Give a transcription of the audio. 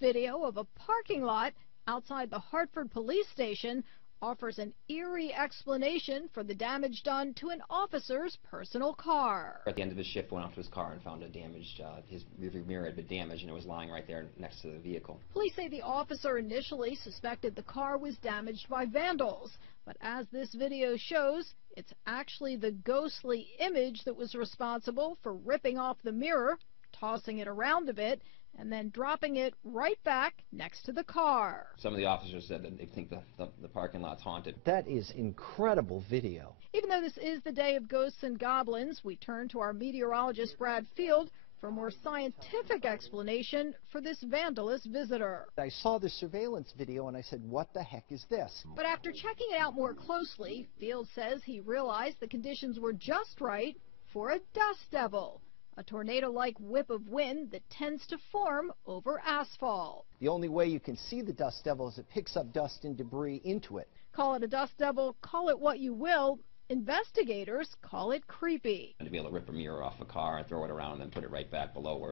Video of a parking lot outside the Hartford police station offers an eerie explanation for the damage done to an officer's personal car. At the end of his shift, went off to his car and found a damaged, his rearview mirror had been damaged and it was lying right there next to the vehicle. Police say the officer initially suspected the car was damaged by vandals, but as this video shows, it's actually the ghostly image that was responsible for ripping off the mirror, tossing it around a bit, and then dropping it right back next to the car. Some of the officers said that they think the parking lot's haunted. That is incredible video. Even though this is the day of ghosts and goblins, we turn to our meteorologist Brad Field for a more scientific explanation for this vandalous visitor. I saw the surveillance video and I said, what the heck is this? But after checking it out more closely, Field says he realized the conditions were just right for a dust devil, a tornado-like whip of wind that tends to form over asphalt. The only way you can see the dust devil is it picks up dust and debris into it. Call it a dust devil, call it what you will, investigators call it creepy. And to be able to rip a mirror off a car and throw it around and then put it right back below where